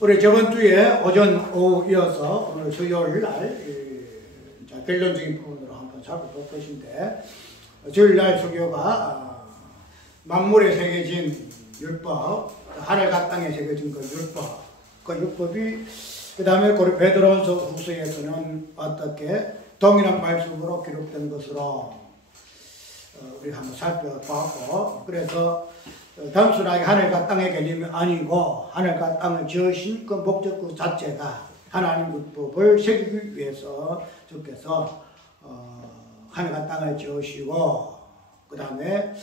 우리 저번 주에 오전 오후 이어서 오늘 수요일 날 결론적인 부분으로 한번 살펴볼 것인데, 주일 날 수교가 만물에 새겨진 율법, 하늘과 땅에 새겨진 그 율법, 그 율법이 그 다음에 고리 베드로전서 후서에서는 어떻게 동일한 말씀으로 기록된 것으로 우리가 한번 살펴봤고, 그래서 단순하게 하늘과 땅의 개념이 아니고 하늘과 땅을 지으신 그 목적 그 자체가 하나님 율법을 새기기 위해서 주께서 하늘과 땅을 지으시고, 그 다음에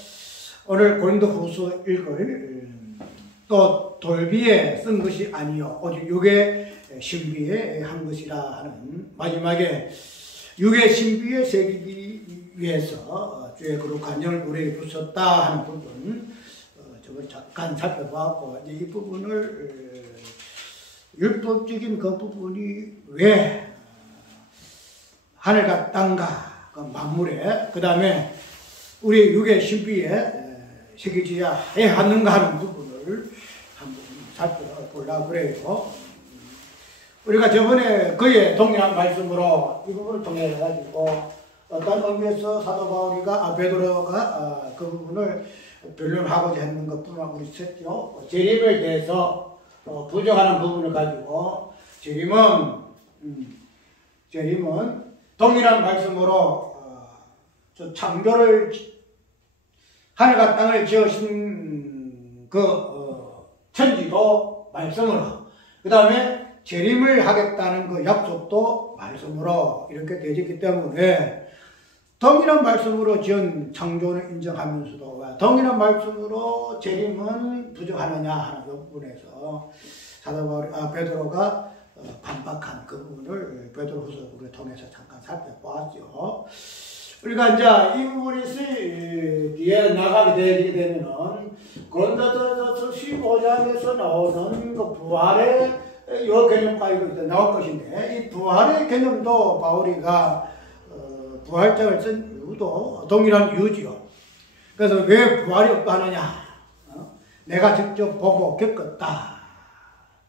오늘 고린도후서 읽을 또 돌비에 쓴 것이 아니요 오직 육의 신비에 한 것이라 하는, 마지막에 육의 신비에 새기기 위해서 주의 거룩한 영을 우리에게 주셨다 하는 부분, 저걸 잠깐 살펴봤고, 이제 이 부분을 율법적인 그 부분이 왜 하늘과 땅과 그 만물에, 그 다음에 우리 육의 신비에 새겨져야 해야 하는가 하는 부분을 한번 살펴보려고 그래요. 우리가 저번에 그의 동일한 말씀으로 이 부분을 통해 가지고 어떤 의미에서 사도 바울이가 베드로가 그 부분을 변론하고자 했는 것뿐만 우리 했죠. 재림에 대해서 부정하는 부분을 가지고 재림은 동일한 말씀으로 창조를 하늘과 땅을 지으신 그 천지도 말씀으로, 그 다음에 재림을 하겠다는 그 약속도 말씀으로 이렇게 되어있기 때문에 동일한 말씀으로 지은 창조는 인정하면서도 동일한 말씀으로 재림은 부정하느냐 하는 부분에서 사도 바울 베드로가 반박한 그 부분을 베드로후서를 통해서 잠깐 살펴보았죠. 우리가 이제 이 부분이 뒤에 나가게 되게 되면은 고린도전서 15장에서 나오는 그 부활의 요 개념과 이거 나올 것인데, 이 부활의 개념도 바울이가 부활장을 쓴 이유도 동일한 이유지요. 그래서 왜 부활이 없다 하느냐? 내가 직접 보고 겪었다.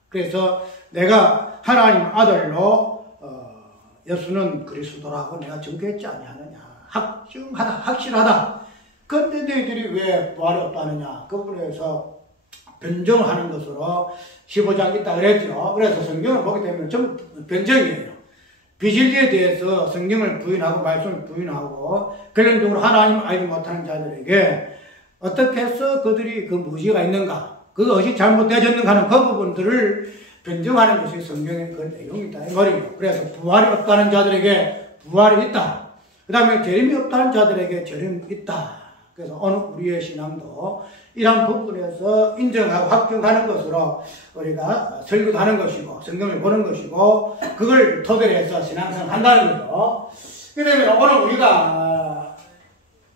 그래서 내가 하나님 아들로 예수는 그리스도라고 내가 증거했지 아니하느냐? 확증하다, 확실하다. 그런데 너희들이 왜 부활이 없다 하느냐? 그 부분에서 변정하는 것으로 15장 있다 그랬죠. 그래서 성경을 보게 되면 전부 변정이에요. 비진리에 대해서 성경을 부인하고 말씀을 부인하고 결론적으로 하나님을 알지 못하는 자들에게 어떻게 해서 그들이 그 무지가 있는가, 그것이 잘못되어졌는가 하는 그 부분들을 변정하는 것이 성경의 그 내용이다 이 말이에요. 그래서 부활이 없다는 자들에게 부활이 있다. 그 다음에 재림이 없다는 자들에게 재림이 있다. 그래서 오늘 우리의 신앙도 이런 부분에서 인정하고 확증하는 것으로 우리가 설교도 하는 것이고 성경을 보는 것이고 그걸 토대로 해서 신앙생활을 한다는 거죠. 그러면 오늘 우리가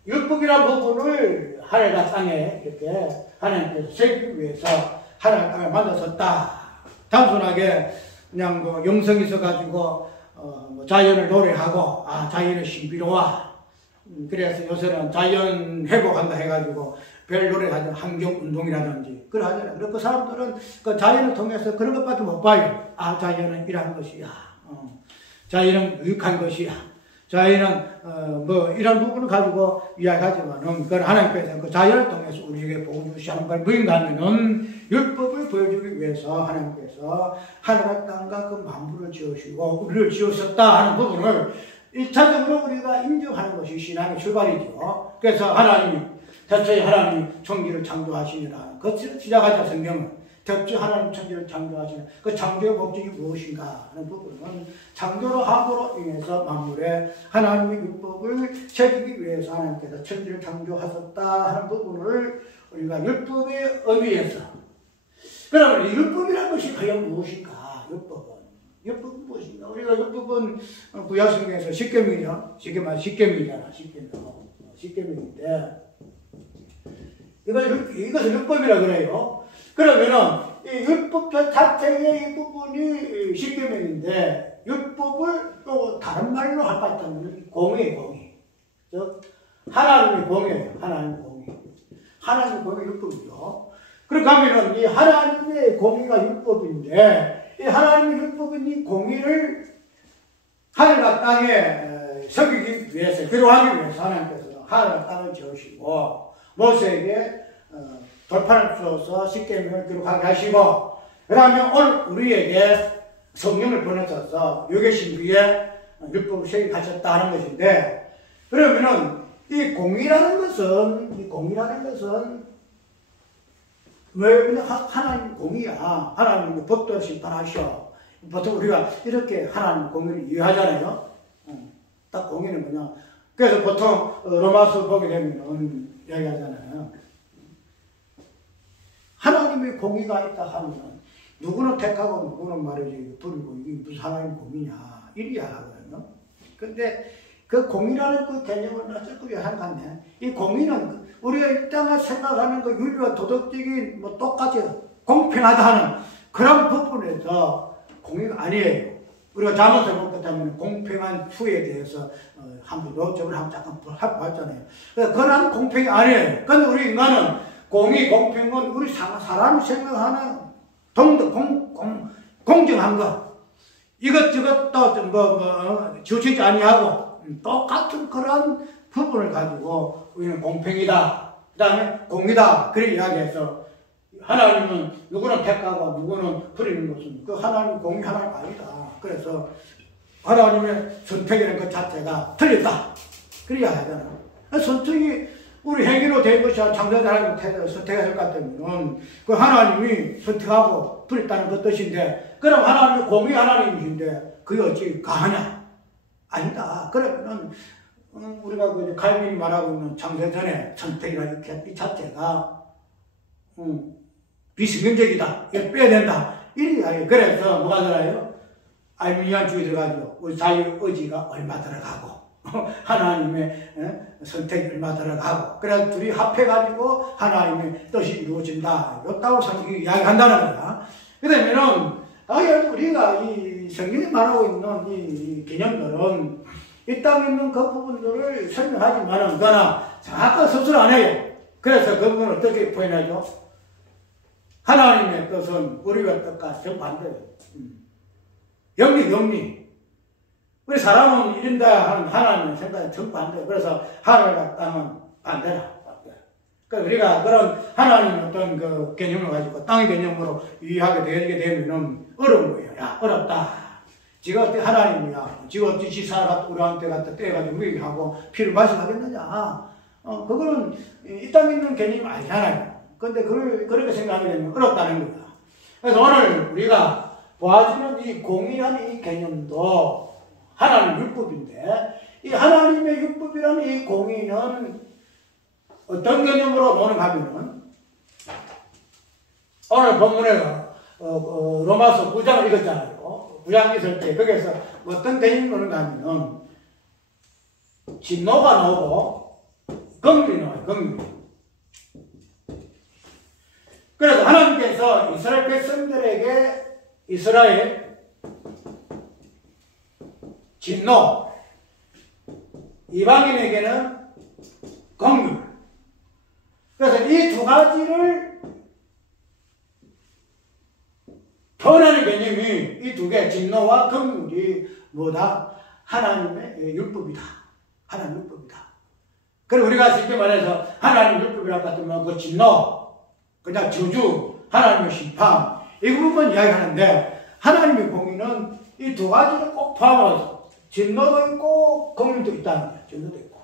율법이라는 부분을 하늘과 땅에 이렇게 하나님께서 세우기 위해서 하늘과 땅을 만드셨다. 단순하게 그냥 뭐 영성이 있어가지고 뭐 자연을 노래하고 자연의 신비로워. 그래서 요새는 자연 회복한다 해가지고 별 노래하든 환경운동이라든지 그걸 하잖아요. 그리고 그 사람들은 그 자연을 통해서 그런 것밖에 못 봐요. 자연은 이런 것이야. 자연은 유익한 것이야. 자연은 뭐 이런 부분을 가지고 이야기하지만은 그건 하나님께서 그 자연을 통해서 우리에게 복을 주시는 걸 무인하면은 율법을 보여주기 위해서 하나님께서 하늘과 땅과 그 만물을 지으시고 우리를 지으셨다 하는 부분을 1차적으로 우리가 인정하는 것이 신앙의 출발이죠. 그래서 대체 하나님이 천지를 창조하시니라. 그것을 시작하자 성경은. 대체 하나님 천지를 창조하시니 그 창조의 목적이 무엇인가 하는 부분은 창조로 함으로 인해서 만물에 하나님의 율법을 새기기 위해서 하나님께서 천지를 창조하셨다 하는 부분을 우리가 율법의 의미에서, 그러면 율법이라는 것이 과연 무엇인가? 율법은 무엇인가? 우리가 율법은 구약성경에서 10계명이죠. 쉽게 말해 10계명이잖아. 10계명인데 이것을 율법이라 그래요. 그러면은 이 율법 자체의 이 부분이 10계명인데 율법을 또 다른 말로 할 것 같다면 공의예요, 공의. 즉 하나님의 공의예요. 하나님의 공의 율법이죠. 그러니까 하면은 이 하나님의 공의가 율법인데 이 하나님의 율법인 이 공의를 하늘과 땅에 섬기기 위해서 기록하기 위해서 하나님께서는 하늘과 땅을 지으시고 모세에게 돌판을 주어서 십계명을 기록하게 하시고 그 다음에 오늘 우리에게 성령을 보내셔서 요계신비에 율법을 세계하셨다는 것인데 그러면은 이 공의라는 것은 왜 하나님 공의야. 하나님의 법도 심판하셔. 보통 우리가 이렇게 하나님 공의를 이해하잖아요. 딱 공의는 뭐냐. 그래서 보통 로마서 보게 되면 이야기하잖아요. 하나님의 공의가 있다 하면 누구는 택하고 누구는 말이지 부리고 이게 무슨 하나님 공의냐 이리 하거든요. 근데 그 공의라는 그 개념을 어쩌고 생각하네. 이 공의는 우리가 이 땅에 생각하는 그 윤리와 도덕적인 뭐 똑같이 공평하다 하는 그런 부분에서 공의가 아니에요. 우리가 잘못해 볼 것 때문에 공평한 수에 대해서 한번 요점을 한번 잠깐 봤잖아요. 그런 공평이 아니에요. 근데 우리 인간은 공의, 공평은 우리 사람이 생각하는 공정한 것. 이것저것 또 지우치지 아니하고 똑같은 그런 부분을 가지고 우리는 공평이다. 그 다음에 공의다. 그렇게 이야기해서 하나님은 누구는 택하고 누구는 부리는 것은 그 하나님 공의 하나님 아니다. 그래서 하나님의 선택이라는 것 자체가 틀렸다. 그래야 하잖아요. 선택이 우리 행위로 된 것이 창조자라고 선택했을 것 같으면 그 하나님이 선택하고 부렸다는 그 뜻인데 그럼 하나님이 공의 하나님이신데 그게 어찌 가하냐? 아니다. 그러면 우리가 그 칼빈이 말하고 있는 창세전의 선택이라는 이 자체가 비성경적이다. 이거 빼야 된다. 이래야 그래서 뭐가 들어요? 알미니안 주의 들어가죠. 우리 자유 의지가 얼마 들어가고 하나님의 선택이 얼마 들어가고 그래서 둘이 합해가지고 하나님의 뜻이 이루어진다. 이렇다고 이야기한다는 거야. 그러면은 우리가 이 성경에 말하고 있는 이 개념들은 이 땅에 있는 그 부분들을 설명하지만은 그러나 정확한 서술 안 해요. 그래서 그 부분을 어떻게 표현하죠? 하나님의 뜻은 우리의 뜻과 정반대예요. 영리. 우리 사람은 이른다 하는 하나님의 생각이 정반대예요. 그래서 하늘과 땅은 반대라. 그러니까 우리가 그런 하나님의 어떤 그 개념을 가지고 땅의 개념으로 이해하게 되게 되면은 어려운 거예요. 야, 어렵다. 지가 어떻게 하나님이야. 지가 어떻게 지사가 우리한테 갖다 떼가지고 우리하고 피를 마시겠느냐. 그거는 이 땅에 있는 개념이 아니잖아요. 근데 그렇게 생각하게 되면 어렵다는 거야. 그래서 오늘 우리가 보아지는 이 공의라는 이 개념도 하나님 율법인데, 이 하나님의 율법이라는 이 공의는 어떤 개념으로 논하면은, 오늘 본문에 로마서 9장을 읽었잖아요. 9장 있을 때, 거기에서 어떤 개념으로 논하면은, 진노가 나오고, 긍휼이 나와요, 긍휼. 그래서 하나님께서 이스라엘 백성들에게 이스라엘 진노, 이방인에게는 긍휼. 그래서 이 두 가지를 표현하는 개념이 이 두 개, 진노와 긍휼이 뭐다? 하나님의 율법이다. 하나님 율법이다. 그리고 우리가 쉽게 말해서 하나님 율법이라고 하면 그 진노, 그냥 저주, 하나님의 심판, 이 부분 이야기하는데, 하나님의 공의는 이 두 가지를 꼭 포함해서 진노도 있고 긍휼도 있다는 거예요. 진노도 있고.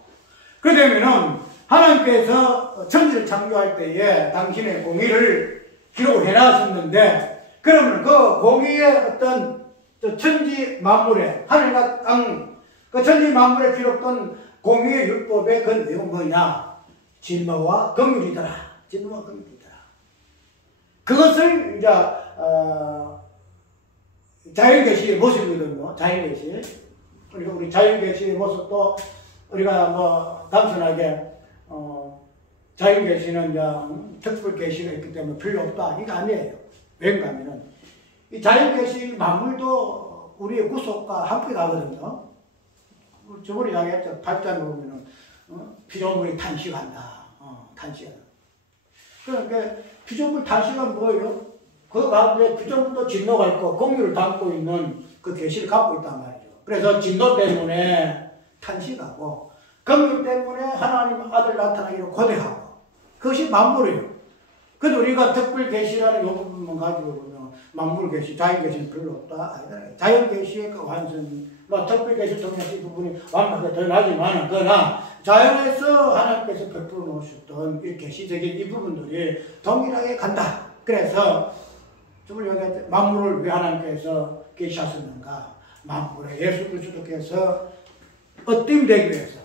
그러면은 하나님께서 천지를 창조할 때에 당신의 공의를 기록을 해놨었는데, 그러면 그 공의의 어떤 천지 만물에, 하늘과 땅, 그 천지 만물에 기록된 공의의 율법의 그 내용은 뭐냐? 진노와 긍휼이더라. 진노와 긍휼이더라. 그것을 이제 자연계시의 모습이거든요. 자연계시. 그리고 우리 자연계시의 모습도 우리가 뭐 단순하게 자연계시는 이제 특별계시가 있기 때문에 필요 없다. 이거 아니에요. 왜인가 하면은 이 자연계시 만물도 우리의 구속과 함께 가거든요. 저번에 이야기했죠. 8장에 보면은 피조물이 탄식한다. 탄식한다. 그러니까 피조물 탄식은 뭐예요? 그 가운데 피조물도 진노가 있고 공유를 담고 있는 그 계시를 갖고 있단 말이죠. 그래서 진노 때문에 탄식하고 공유 때문에 하나님 아들 나타나기를 고대하고 그것이 만물이에요. 그래서 우리가 특별 계시라는 요 부분만 가지고 보면 만물 계시, 자연 계시는 별로 없다. 아니다. 자연 계시의 그 완성, 뭐 특별 계시 통해서 이 부분이 완벽하게 드러나지만 그러나 자연에서 하나님께서 베풀어 놓으셨던 이 계시적인 이 부분들이 동일하게 간다. 그래서 정말 여기 만물을 왜 하나님께서 계시하셨는가? 만물에 예수 그리스도께서 어뜸 되기 위해서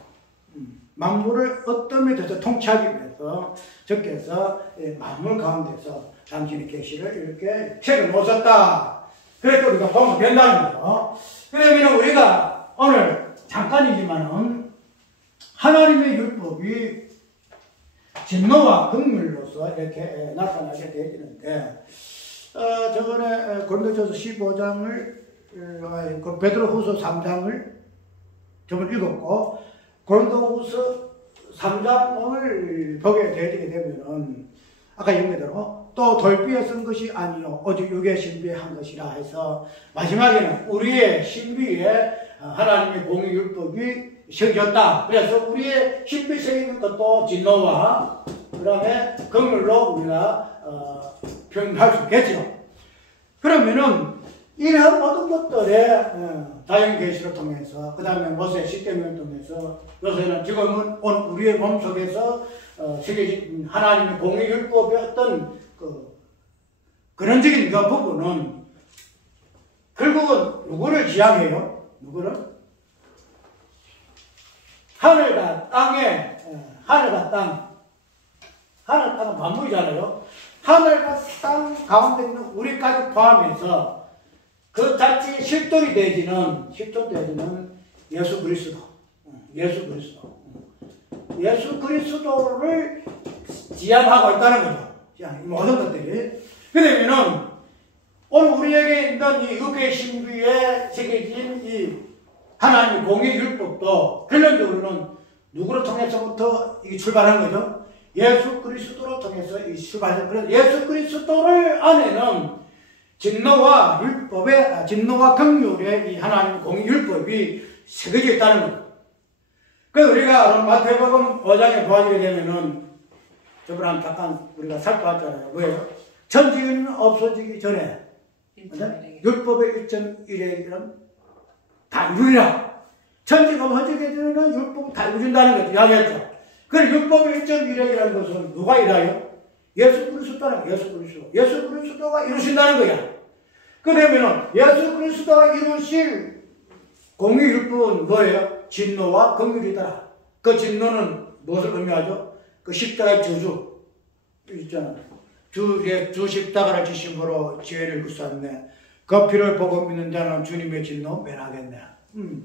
만물을 어떤 데서 통치하기 위해서 주께서 만물 가운데서 당신의 계시를 이렇게 책을 놓으셨다. 그래서 우리가 보면 된다는 거죠. 그러면 우리가 오늘 잠깐이지만은 하나님의 율법이 진노와 긍휼로서 이렇게 나타나게 되는데 저번에 고린도전서 15장을 베드로후서 3장을 저번 읽었고 고린도후서 3장을 보게 되게 되면은 아까 얘기대로 또 돌비에 쓴 것이 아니요 오직 육의 신비에 한 것이라 해서 마지막에는 우리의 신비에 하나님의 공의율법이 새겨졌다. 그래서 우리의 신비 새기는 것도 진노와 그 다음에 긍휼로 우리가 표현할 수 있겠죠. 그러면은 이러한 모든 것들의 자연 계시를 통해서 그 다음에 모세 십계명을 통해서 요새는 지금은 우리의 몸속에서 새겨진 하나님의 공의율법의 어떤 그 근원적인 그 부분은 결국은 누구를 지향해요? 누구를? 하늘과 땅에 하늘과 땅은 만물이잖아요. 하늘과 땅 가운데 있는 우리까지 포함해서 그 자체의 실존이 되지는 예수 그리스도를 지향하고 있다는 거죠. 모든 것들이. 그러면은 오늘 우리에게 있는 이 육의 신비에 새겨진 이 하나님의 공의 율법도 결론적으로는 누구를 통해서부터 이게 출발한 거죠? 예수 그리스도로 통해서 이 출발한. 그래서 예수 그리스도를 안에는 진노와 긍휼의 이 하나님 공의 율법이 새겨져 있다는 거예요. 그래서 우리가 마태복음 5장에 보아지게 되면은 저번에 잠깐 우리가 살펴봤잖아요. 왜요? 천지는 없어지기 전에 율법의 1.1회는 다 이루리라. 천지가 없어지게 전에는 율법을 다 이루어진다는 거죠. 이야기했죠. 그래서 율법의 1.1회라는 것은 누가 이루어요? 예수 그리스도가 이루신다는 거야. 그러면은 예수 그리스도가 이루실 공의율법은 뭐예요? 진노와 긍휼이더라. 그 진노는 무엇을 의미하죠? 그 십자가의 저주 있잖아요. 주 십자가를 지심으로 지혜를 굳었네. 그 피를 보고 믿는 자는 주님의 진노 면하겠네.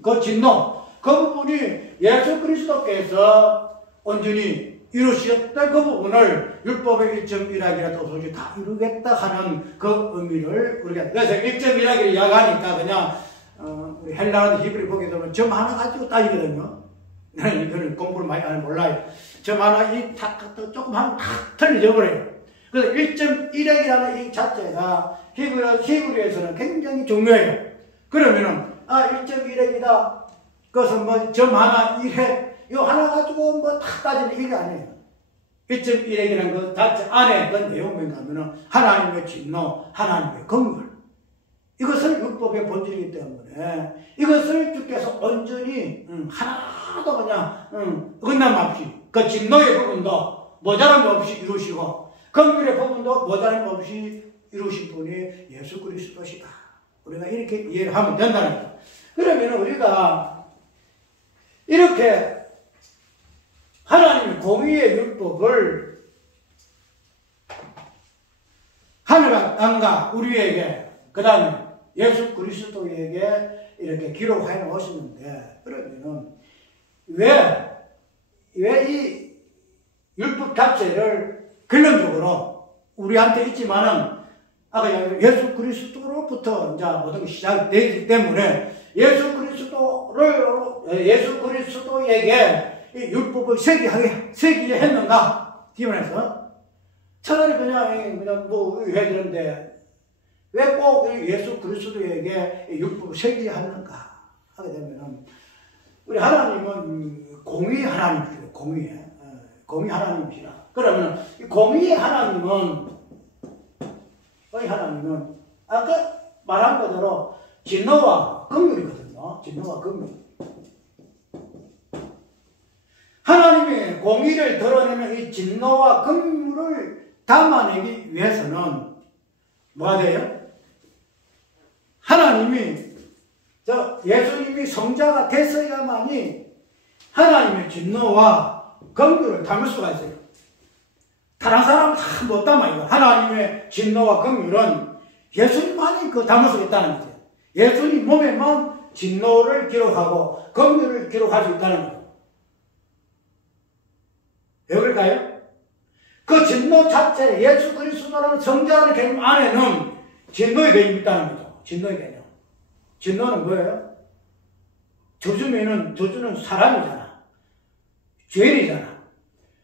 그 진노, 그 부분이 예수 그리스도께서 온전히 이루셨던 그 부분을 율법의 1.1하기라도 도저히 다 이루겠다 하는 그 의미를 우리가, 그래서 1.1하기를 이야기하니까 그냥 우리 헬라어나 히브리 보게 되면 점 하나 가지고 따지거든요. 나는 이거는 공부를 많이 안 몰라요. 점 하나 조금 하면 다 틀려져 버려요. 그래서 1.1핵이라는 이 자체가 히브리에서는 굉장히 중요해요. 그러면은 1.1핵이다. 그것은 뭐 점 하나 1핵 이거 하나 가지고 뭐 다 따지는 이게 아니에요. 1.1핵이라는 그 자체 안에 그 내용이 뭔가 하면은 하나님의 진노, 하나님의 긍휼. 이것을 율법의 본질이기 때문에 이것을 주께서 온전히 하나도 그냥 어긋남 없이 그 진노의 부분도 모자람 없이 이루시고 긍휼의 부분도 모자람 없이 이루신 분이 예수 그리스도시다. 우리가 이렇게 이해를 하면 된다는 거죠. 그러면 우리가 이렇게 하나님의 공의의 율법을 하늘과 땅과 우리에게 그 다음에 예수 그리스도에게 이렇게 기록해 놓으시는데 그러면은 왜 이 율법 자체를 결론적으로 우리한테 있지만은 아까 예수 그리스도로부터 이제 모든 게 시작이 되기 때문에 예수 그리스도에게 이 율법을 새기게 했는가? 기본에서 차라리 그냥 뭐 해야 되는데 왜 꼭 예수 그리스도에게 율법을 새기지 않는가 하게 되면은 우리 하나님은 공의 하나님이에요. 공의 하나님이시라. 그러면 이 공의 하나님은 아까 말한 그대로 진노와 긍휼이거든요. 진노와 긍휼. 하나님의 공의를 드러내는 이 진노와 긍휼을 담아내기 위해서는 뭐가 돼요? 하나님이 예수님이 성자가 됐어야만이 하나님의 진노와 긍휼을 담을 수가 있어요. 다른 사람은 다 못 담아요. 하나님의 진노와 긍휼은 예수님만이 담을 수 있다는 거죠. 예수님 몸에만 진노를 기록하고 긍휼을 기록할 수 있다는 거죠. 왜 그럴까요? 그 진노 자체, 예수 그리스도라는 성자라는 개념 안에는 진노의 개념이 있다는 거죠. 진노의 개념. 진노는 뭐예요? 저주는 사람이잖아. 죄인이잖아.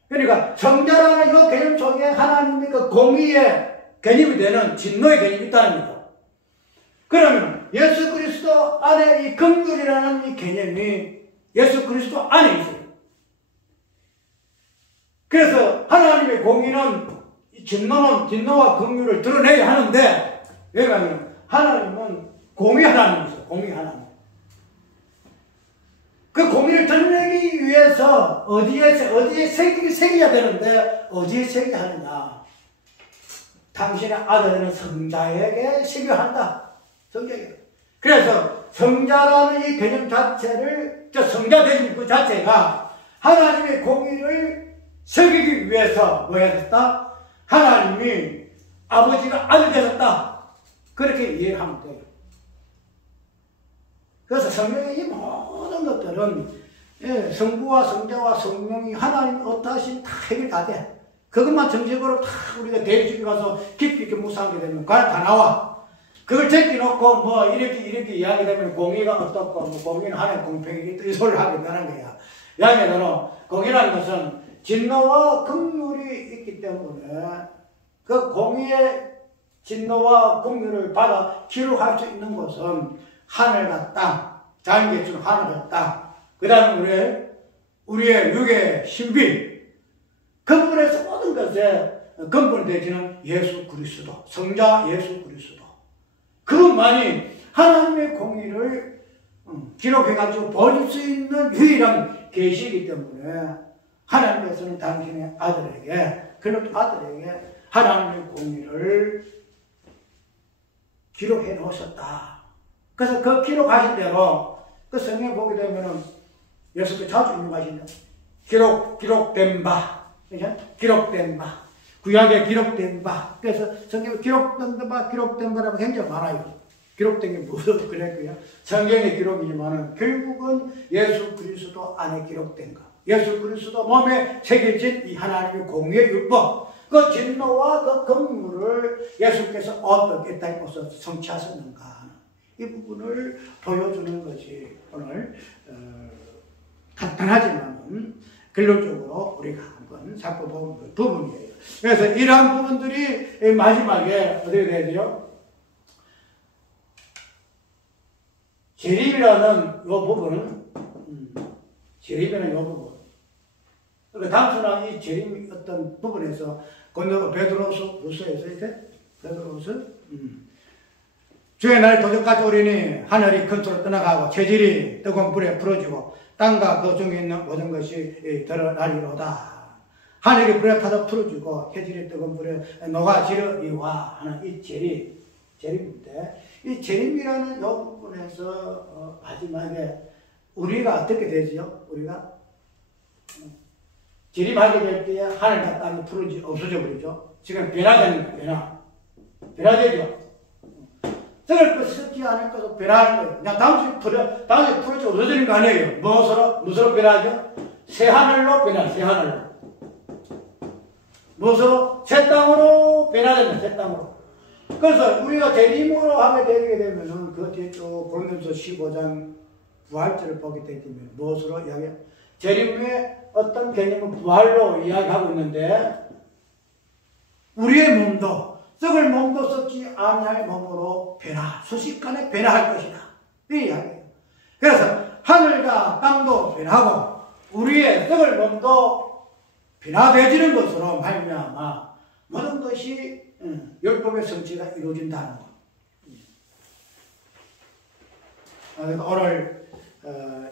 그러니까 성자라는 이 개념 속에 하나님의 그 공의의 개념이 되는 진노의 개념이 있다는 거죠. 그러면 예수 그리스도 안에 이 긍휼이라는 이 개념이 예수 그리스도 안에 있어요. 그래서 하나님의 공의는 진노와 긍휼을 드러내야 하는데, 왜냐하면 하나님은 공의 하나님이죠. 공의 하나님. 그 공의를 드러내기 위해서 어디에 새겨야 되는데 어디에 새겨야 하느냐? 당신의 아들은 성자에게 새겨야 한다. 성자에게. 그래서 성자라는 이 개념 자체를, 성자 되신 그 자체가 하나님의 공의를 새기기 위해서 뭐 해야 됐다? 하나님이 아버지가 아들 되셨다. 그렇게 이해를 하면 돼요. 그래서 성경의 이 모든 것들은 성부와 성자와 성령이 하나님 어떠하신 다 해결 다 돼. 그것만 정식으로 다 우리가 대리식에 가서 깊이 있게 묵상하게 되면 그걸 다 나와. 그걸 제끼놓고 뭐 이렇게 이야기되면 공의가 어떻고 뭐 공의는 하나님 공평이겠다 이 소리를 하게 되는 거야. 이야기는 공의라는 것은 진노와 긍휼이 있기 때문에 그 공의의 진노와 긍휼을 받아 기록할 수 있는 것은 하늘과 땅, 자연계 중 하늘과 땅, 그 다음에 우리의 육의 신비, 근본에서 모든 것에 근본이 되지는 예수 그리스도, 성자 예수 그리스도. 그것만이 하나님의 공의를 기록해가지고 보여줄 수 있는 유일한 계시이기 때문에 하나님께서는 당신의 아들에게, 그런 아들에게 하나님의 공의를 기록해 놓으셨다. 그래서 그 기록하신 대로 그 성경 보게 되면은 예수께 자주 인용하시죠. 기록된 바, 기록된 바, 구약에 기록된 바. 그래서 성경에 기록된 바라고 굉장히 많아요. 기록된 게 무슨 그랬고요. 성경의 기록이지만은 결국은 예수 그리스도 안에 기록된 것. 예수 그리스도 몸에 새겨진 이 하나님의 공의의 율법, 그 진노와 그 긍휼을 예수께서 어떻게 땅에 오셔서 성취하셨는가 하는 이 부분을 보여주는 것이 오늘 간단하지만 결론적으로 우리가 한번 살펴본 부분이에요. 그래서 이러한 부분들이 마지막에 어떻게 돼야 돼요? 재림이라는 이 부분은 재림이라는 이 부분. 그러니까 단순한 이 재림 어떤 부분에서 건너 베드로서에서 이렇게 베드로서 주의 날 도적같이 오리니 하늘이 큰 소리로 떠나가고 체질이 뜨거운 불에 풀어지고 땅과 그 중에 있는 모든 것이 드러나리로다. 하늘이 불에 타서 풀어지고 체질이 뜨거운 불에 녹아지르리와 하는 이 재림인데, 이 재림이라는 이 부분에서 마지막에 우리가 어떻게 되지요? 우리가 재림하게 될 때에 하늘과 땅이 없어져 버리죠. 지금 변화되는 거예요. 변화되죠. 썩을 것 썩지 않을 것으로 변화하는 거예요. 그냥 당시 풀어져 없어지는 거 아니에요. 무엇으로 변하죠? 새 하늘로 변화해요. 새 하늘로. 무엇으로? 새 땅으로 변화됩니다. 새 땅으로. 그래서 우리가 재림으로 하게 되게 되면은 그 뒤에 또 고린도서 15장 부활절을 보게 되면 무엇으로 이야기해요? 재림 후에 어떤 개념은 부활로 이야기하고 있는데, 우리의 몸도 썩을 몸도 썩지 아니할 몸으로 순식간에 변화할 것이다. 이 이야기예요. 그래서 하늘과 땅도 변하고 우리의 썩을 몸도 변화되어지는 것으로 말미암아 모든 것이 율법의 성취가 이루어진다는 것. 그러니까 오늘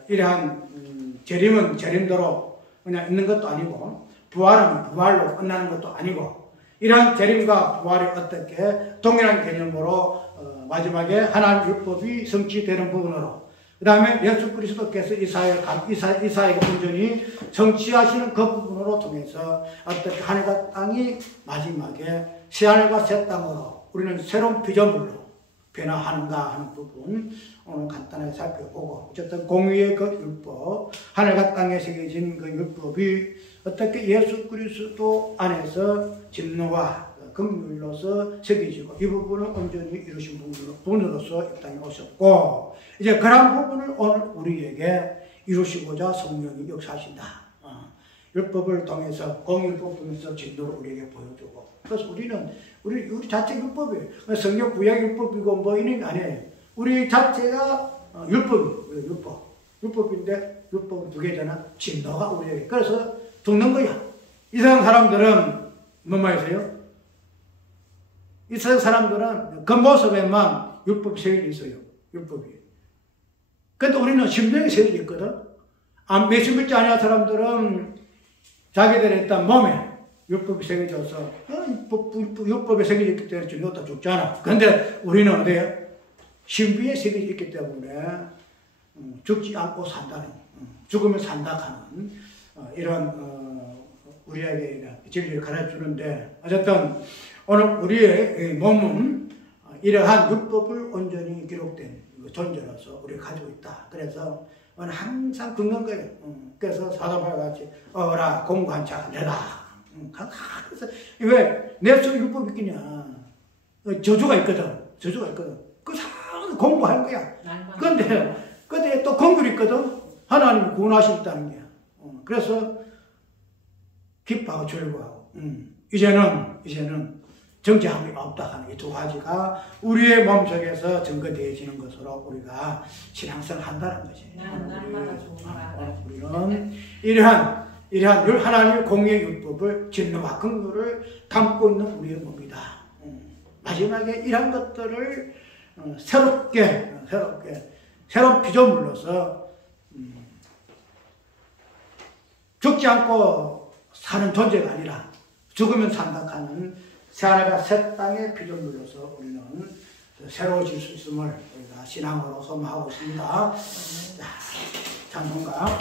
이러한 재림은 재림대로 그냥 있는 것도 아니고 부활은 부활로 끝나는 것도 아니고 이러한 재림과 부활이 어떻게 동일한 개념으로 마지막에 하나님 율법이 성취되는 부분으로 그 다음에 예수 그리스도께서 이사야에게 온전히 성취하시는 그 부분으로 통해서 어떻게 하늘과 땅이 마지막에 새하늘과 새 땅으로 우리는 새로운 피조물로 변화하는가 하는 부분 오늘 간단하게 살펴보고 어쨌든 공의의 그 율법 하늘과 땅에 새겨진 그 율법이 어떻게 예수 그리스도 안에서 진노와 긍휼로서 새겨지고 이 부분을 온전히 이루신 분으로서 이 땅에 오셨고 이제 그런 부분을 오늘 우리에게 이루시고자 성령이 역사하신다. 율법을 통해서 공의율법 통해서 진노를 우리에게 보여주고 그래서 우리 자체 율법이에요. 성경 구약 율법이고 뭐 이런 게 아니에요. 우리 자체가 율법이에요. 율법인데 율법은 두 개잖아. 진노가 우리에게. 그래서 죽는 거야. 이스라엘 사람들은 뭔 말이세요? 이스라엘 사람들은 그 모습에만 율법이 새겨져 있어요. 율법이. 근데 우리는 심령이 새겨져 있거든. 몇십 밀지 아니한 사람들은 자기들의 일단 몸에 율법이 새겨져서 율법에 새겨져 있기 때문에 죽었다 죽잖아. 근데 우리는 어때요? 신비에 새겨져 있기 때문에 죽지 않고 산다는 죽으면 산다 하는 이런 우리에게 진리를 가르쳐주는데 어쨌든 오늘 우리의 몸은 이러한 율법을 온전히 기록된 존재로서 우리가 가지고 있다. 그래서 오늘 항상 긁는 거예요. 그래서 사도바울 같이 어라 공부한 자가 내라. 그래서 왜 내 속에 율법이 있겠냐. 저주가 있거든. 그 사람 공부하는 거야. 근데 또 긍휼이 있거든. 하나님이 구원하시겠다는 거야. 그래서 기뻐하고 즐거워하고 이제는 정죄함이 없다 하는 이 두 가지가 우리의 몸속에서 증거되어지는 것으로 우리가 신앙생활을 한다는 거지. 우리는 이러한 하나님의 공의의 율법을 진노와 긍휼을 담고 있는 우리의 몸이다. 마지막에 이러한 것들을 새로운 피조물로서 죽지 않고 사는 존재가 아니라 죽으면 산다 하는 새하늘과 새 땅의 피조물로서 우리는 새로워질 수 있음을 우리가 신앙으로 소망하고 있습니다. 자, 찬송가